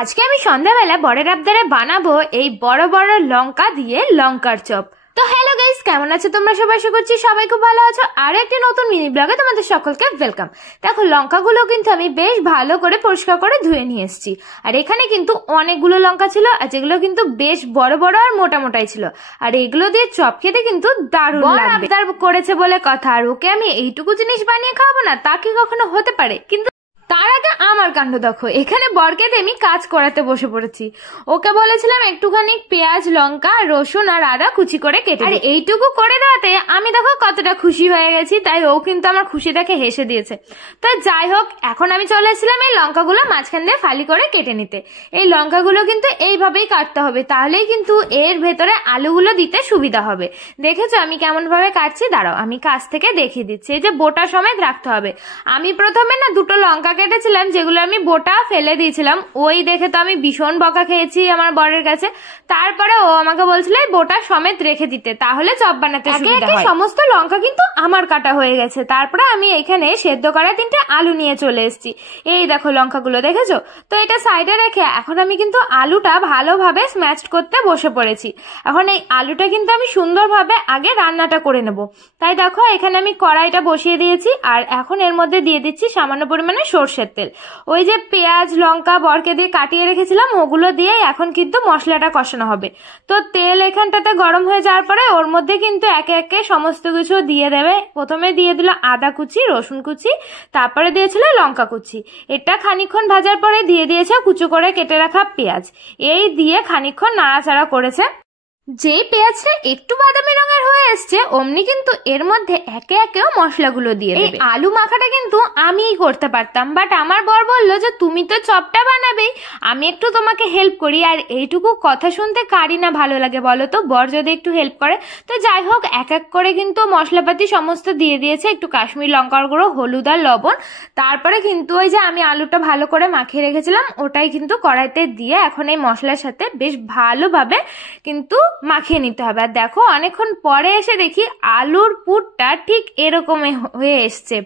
আজকে আমি সন্ধ্যাবেলা বরের আবদারে বানাবো এই বড় বড় লঙ্কা দিয়ে লঙ্কার চপ। তো হ্যালো গাইস, কেমন আছো তোমরা সবাই? আশা করছি সবাই খুব ভালো আছো। আর একটি নতুন মিনি ব্লগে তোমাদের সকলকে ওয়েলকাম। দেখো, লঙ্কাগুলো কিন্তু আমি বেশ ভালো করে পরিষ্কার করে ধুয়ে নিয়ে এসেছি। আর এখানে কিন্তু অনেকগুলো লঙ্কা ছিল, আর যেগুলো কিন্তু বেশ বড় বড় আর মোটা মোটাই ছিল। আর এগুলো দিয়ে চপ খেতে কিন্তু দারুণ লাগবে। আবদার করেছে বলে কথা, আর ওকে আমি এইটুকু জিনিস বানিয়ে খাওয়াবো না তা কি কখনো হতে পারে? কিন্তু তার আগে আমার কাণ্ড দেখো, এখানে বরকে আমি কাজ করাতে বসে পড়েছি। ওকে বলেছিলাম একটুখানি পেঁয়াজ, লঙ্কা, রসুন আর আদা কুচি করে কেটে, আর এইটুকু করে দেওয়াতে আমি দেখো কতটা খুশি হয়ে গেছি। তাই ও কিন্তু আমার খুশি দেখে হেসে দিয়েছে। তো যাই হোক, এখন আমি চলে এসেছিলাম এই লঙ্কাগুলো মাঝখান দিয়ে ফালি করে কেটে নিতে। এই লঙ্কাগুলো কিন্তু এইভাবেই কাটতে হবে, তাহলেই কিন্তু এর ভেতরে আলুগুলো দিতে সুবিধা হবে। দেখেছো আমি কেমন ভাবে কাটছি? দাঁড়াও আমি কাছ থেকে দেখিয়ে দিচ্ছি। এই যে বোটা সমেত রাখতে হবে। আমি প্রথমে না দুটো লঙ্কা কেটেছিলাম, যেগুলো আমি বোটা ফেলে দিয়েছিলাম। ওই দেখে তো আমি ভীষণ বকা খেয়েছি আমার বরের কাছে। তারপরে ও আমাকে বলছিল এই বোটা সমেত রেখে দিতে, তাহলে চপ বানাতে সুবিধা হয়। সমস্ত লঙ্কা কিন্তু আমার কাটা হয়ে গেছে। তারপরে আমি এখানে সেদ্ধ করা 3টে আলু নিয়ে চলে এসেছি। এই দেখো লঙ্কাগুলো দেখেছো তো? এটা সাইডে রেখে এখন আমি কিন্তু আলুটা ভালোভাবে স্ম্যাশ করতে বসে পড়েছি। এখন এই আলুটা কিন্তু আমি সুন্দরভাবে আগে রান্নাটা করে নেব। তাই দেখো এখানে আমি কড়াইটা বসিয়ে দিয়েছি, আর এখন এর মধ্যে দিয়ে দিচ্ছি সামান্য পরিমাণে সরষের তেল। ওই যে পেঁয়াজ, লঙ্কা বরকে দিয়ে কাটিয়ে রেখেছিলাম ওগুলো দিয়ে এখন কিন্তু মশলাটা কষানো হবে। তো তেল এখানটাতে গরম হয়ে যাওয়ার পরে ওর মধ্যে কিন্তু একে একে সমস্ত কিছু দিয়ে দেবে। প্রথমে দিয়ে দিল আদা কুচি, রসুন কুচি, তারপরে দিয়েছিল লঙ্কা কুচি। এটা খানিকক্ষণ ভাজার পরে দিয়ে দিয়েছে কুচো করে কেটে রাখা পেঁয়াজ। এই দিয়ে খানিকক্ষণ নাড়াচাড়া করেছে। যে পেঁয়াজটা একটু বাদামি রঙের হয়ে এসছে অমনি কিন্তু এর মধ্যে একে একেও মশলাগুলো দিয়ে দেবে। আলু মাখাটা কিন্তু আমিই করতে পারতাম, বাট আমার বর বললো যে তুমি তো চপটা বানাবেই, আমি একটু তোমাকে হেল্প করি। আর এইটুকু কথা শুনতে কারই না ভালো লাগে বলো তো, বর যদি একটু হেল্প করে। তো যাই হোক, এক এক করে কিন্তু মশলাপাতি সমস্ত দিয়ে দিয়েছে, একটু কাশ্মীর লঙ্কার গুঁড়ো, হলুদ আর লবণ। তারপরে কিন্তু ওই যে আমি আলুটা ভালো করে মাখিয়ে রেখেছিলাম ওটাই কিন্তু কড়াইতে দিয়ে এখন এই মশলার সাথে বেশ ভালোভাবে কিন্তু মাখিয়ে নিতে হবে। আর দেখো অনেকক্ষণ পরে এসে দেখি আলুর পুরটা ঠিক এরকম হয়ে এসছে।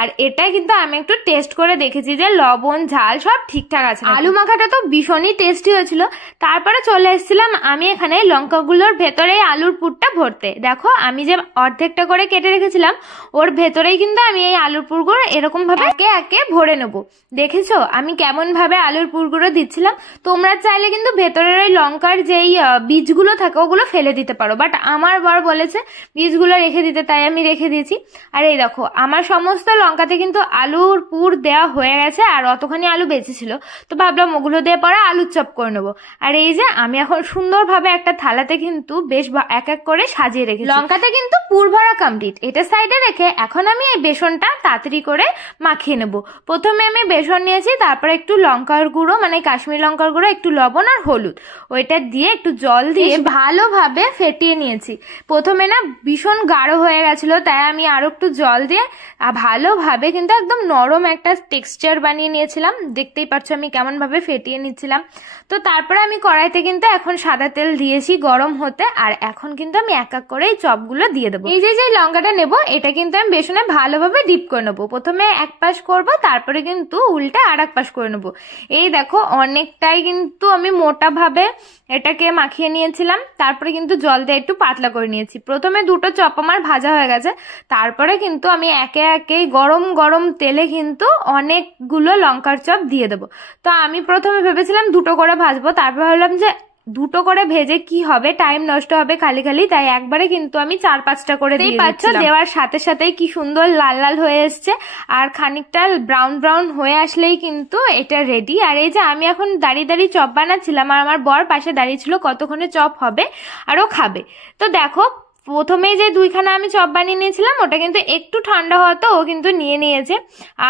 আর এটা কিন্তু আমি একটু টেস্ট করে দেখেছি যে লবণ ঝাল সব ঠিকঠাক আছে। আলু মাখাটা তো ভীষণই টেস্টি হয়েছিল। তারপরে চলে এসেছিলাম আমি এখানে লঙ্কাগুলোর ভেতরে আলুর পুরটা ভরতে। দেখো আমি যে অর্ধেকটা করে কেটে রেখেছিলাম ওর ভেতরেই কিন্তু আমি এই আলুর পুরগুলো এরকম ভাবে একে একে ভরে নেব। দেখেছো আমি কেমন ভাবে আলুর পুরগুলো দিচ্ছিলাম? তোমরা চাইলে কিন্তু ভেতরের ওই লঙ্কার যেই বীজগুলো থাকে ওগুলো ফেলে দিতে পারো, বাট আমার বর বলেছে বীজগুলো রেখে দিতে, তাই আমি রেখে দিয়েছি। আর এই দেখো আমার সমস্ত লঙ্কাতে কিন্তু আলুর পুর দেওয়া হয়ে গেছে, আর অতখানি আলু বেঁচে ছিল, তো ভাবলাম ওগুলো দিয়ে পরে আলুর চপ করে নেবো। আর এই যে আমি এখন সুন্দরভাবে একটা থালাতে কিন্তু বেশ এক এক করে সাজিয়ে রেখেছি। লঙ্কাতে কিন্তু পুর ভরা কমপ্লিট। এটা সাইডে রেখে এখন আমি এই বেসনটা তাড়াতাড়ি করে মাখিয়ে নেব। প্রথমে আমি বেসন নিয়েছি, তারপরে একটু লঙ্কার গুঁড়ো মানে কাশ্মীর লঙ্কার গুঁড়ো, একটু লবণ আর হলুদ, ওইটা দিয়ে একটু জল দিয়ে ভালোভাবে ফেটিয়ে নিয়েছি। প্রথমে না ভীষণ গাঢ় হয়ে গেছিল, তাই আমি আরো একটু জল দিয়ে ভালোভাবে কিন্তু একদম নরম একটা টেক্সচার বানিয়ে নিয়েছিলাম। দেখতেই পাচ্ছ আমি কেমন ভাবে ফেটিয়ে নিচ্ছিলাম। তো তারপরে আমি কড়াইতে কিন্তু এখন সাদা তেল দিয়েছি গরম হতে, আর এখন কিন্তু আমি এক এক করে এই চপগুলো দিয়ে দেবো। এই যে লঙ্কাটা নেবো এটা কিন্তু আমি বেসনে ভালোভাবে ডিপ করে নেবো। প্রথমে এক পাশ করবো, তারপরে কিন্তু উল্টে আর এক পাশ করে নেবো। এই দেখো অনেকটাই কিন্তু আমি মোটা ভাবে এটাকে মাখিয়ে নিয়েছিলাম, তারপরে কিন্তু জল দিয়ে একটু পাতলা করে নিয়েছি। প্রথমে দুটো চপ আমার ভাজা হয়ে গেছে, তারপরে কিন্তু আমি একে একে গরম গরম তেলে কিন্তু অনেকগুলো লঙ্কার চপ দিয়ে দেবো। তো আমি প্রথমে ভেবেছিলাম দুটো করে ভাজবো, তারপর ভাবলাম যে দুটো করে ভেজে কি হবে, টাইম নষ্ট হবে খালি খালি, তাই একবারে কিন্তু আমি 4-5টা করে দিয়ে পাচ্ছ। দেওয়ার সাথে সাথেই কি সুন্দর লাল লাল হয়ে এসছে, আর খানিকটা ব্রাউন ব্রাউন হয়ে আসলেই কিন্তু এটা রেডি। আর এই যে আমি এখন দাঁড়িয়ে দাঁড়িয়ে চপ বানাচ্ছিলাম, আর আমার বর পাশে দাঁড়িয়ে ছিল কতক্ষণে চপ হবে আর ও খাবে। তো দেখো প্রথমেই যে 2খানা আমি চপ বানিয়ে নিয়েছিলাম ওটা কিন্তু একটু ঠান্ডা হওয়াতে ও কিন্তু নিয়ে নিয়েছে,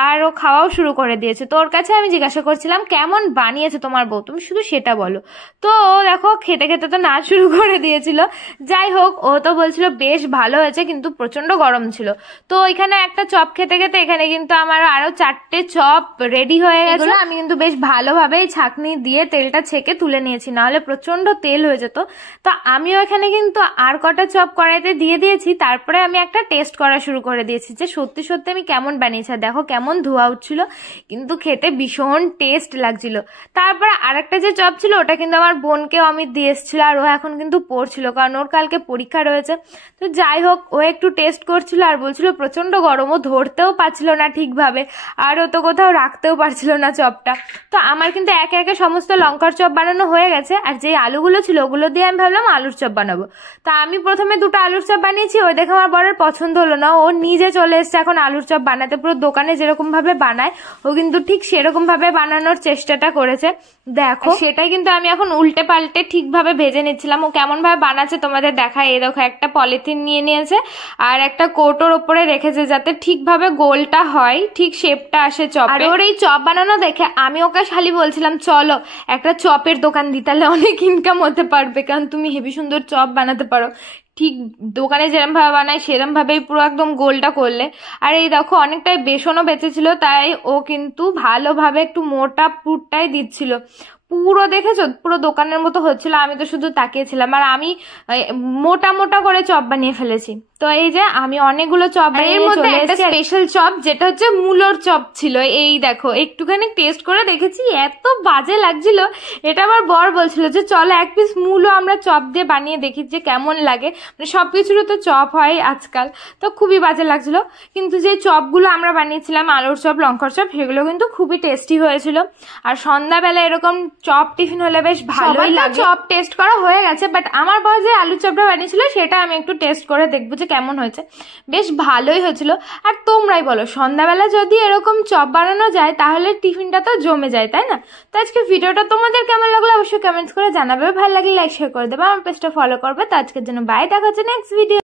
আর ও খাওয়াও শুরু করে দিয়েছে। তো ওর কাছে আমি জিজ্ঞাসা করছিলাম কেমন বানিয়েছে তোমার বউ, তুমি শুধু সেটা বলো। তো ও দেখো খেতে খেতে তো নাচ শুরু করে দিয়েছিল। যাই হোক, ও তো বলছিল বেশ ভালো হয়েছে, কিন্তু প্রচন্ড গরম ছিল। তো এখানে একটা চপ খেতে খেতে এখানে কিন্তু আমার আরো 4টে চপ রেডি হয়ে গেছে। আমি কিন্তু বেশ ভালোভাবে ছাঁকনি দিয়ে তেলটা ছেঁকে তুলে নিয়েছি, নাহলে প্রচন্ড তেল হয়ে যেত। তো আমিও এখানে কিন্তু আর কটা চপ করা কড়াইতে দিয়ে দিয়েছি, তারপরে আমি একটা টেস্ট করা শুরু করে দিয়েছি যে সত্যি সত্যি আমি কেমন বানিয়েছি। দেখো কেমন ধোয়া উঠছিল, কিন্তু খেতে ভীষণ টেস্ট লাগছিল। তারপরে আরেকটা যে চপ ছিল ওটা কিন্তু আমার বোনকেও আমি দিয়ে এসেছিল, আর ও এখন কিন্তু পড়ছিল কারণ ওর কালকে পরীক্ষা রয়েছে। তো যাই হোক, ও একটু টেস্ট করছিল আর বলছিল প্রচন্ড গরম, ও ধরতেও পারছিল না ঠিকভাবে, আর ও তো কোথাও রাখতেও পারছিল না চপটা। তো আমার কিন্তু একে একে সমস্ত লঙ্কার চপ বানানো হয়ে গেছে, আর যে আলুগুলো ছিল ওগুলো দিয়ে আমি ভাবলাম আলুর চপ বানাবো। তা আমি প্রথমে দুটো আলুর চপ বানিয়েছি, ওই দেখে আমার বরের পছন্দ হলো না, ও নিজে চলে এসছে এখন আলুর চপ বানাতে। পুরো দোকানে যেরকম ভাবে বানায় ও কিন্তু ঠিক সেরকম ভাবে বানানোর চেষ্টাটা করেছে। দেখো সেটাই কিন্তু আমি এখন উল্টে পাল্টে ঠিকভাবে ভেজে নিচ্ছিলাম। ও কেমন ভাবে বানাচ্ছে তোমাদের দেখায়। এই দেখো একটা পলিথিন নিয়ে নিয়েছে আর একটা কৌটোর ওপরে রেখেছে যাতে ঠিকভাবে গোলটা হয়, ঠিক শেপটা আসে চপ। আর ওর এই চপ বানানো দেখে আমি ওকে খালি বলছিলাম চলো একটা চপের দোকান দিই, তাহলে অনেক ইনকাম হতে পারবে, কারণ তুমি হেবি সুন্দর চপ বানাতে পারো, ঠিক দোকানে যেরম ভাবে বানায় সেরম ভাবেই পুরো একদম গোলটা করলে। আর এই দেখো অনেকটাই বেসনও বেঁচেছিল, তাই ও কিন্তু ভালোভাবে একটু মোটা পুরটাই দিচ্ছিল। পুরো দেখেছো পুরো দোকানের মতো হচ্ছিল, আমি তো শুধু তাকিয়েছিলাম। আর আমি মোটা মোটা করে চপ বানিয়ে ফেলেছি। তো এই যে আমি অনেকগুলো চপ বানিয়ে চলে এসেছি। স্পেশাল চপ যেটা হচ্ছে মূলোর চপ ছিল। এই দেখো একটুখানি টেস্ট করে দেখেছি, এত বাজে লাগছিল। এটা আমার বর বলছিল যে চলো এক পিস মূলো আমরা চপ দিয়ে বানিয়ে দেখি যে কেমন লাগে, মানে সবকিছুরও তো চপ হয় আজকাল। তো খুবই বাজে লাগছিল, কিন্তু যে চপগুলো আমরা বানিয়েছিলাম আলুর চপ লঙ্কার চপ সেগুলো কিন্তু খুবই টেস্টি হয়েছিল। আর সন্ধ্যাবেলা এরকম চপ টিফিন হলে বেশ ভালোই লাগে। চপ টেস্ট করা হয়ে গেছে, বাট আমার বর যে আলুর চপটা বানিয়েছিল সেটা আমি একটু টেস্ট করে দেখবো যে কেমন হয়েছে। বেশ ভালোই হয়েছিল। আর তোমরাই বলো সন্ধ্যাবেলা যদি এরকম চপ বানানো যায় তাহলে টিফিনটা তো জমে যায়, তাই না? তো আজকে ভিডিওটা তোমাদের কেমন লাগলো অবশ্যই কমেন্টস করে জানাবে। ভালো লাগলে লাইক শেয়ার করে দেবে, আমার পেজটা ফলো করবে। তো আজকের জন্য বাই, দেখা হচ্ছে নেক্সট ভিডিও।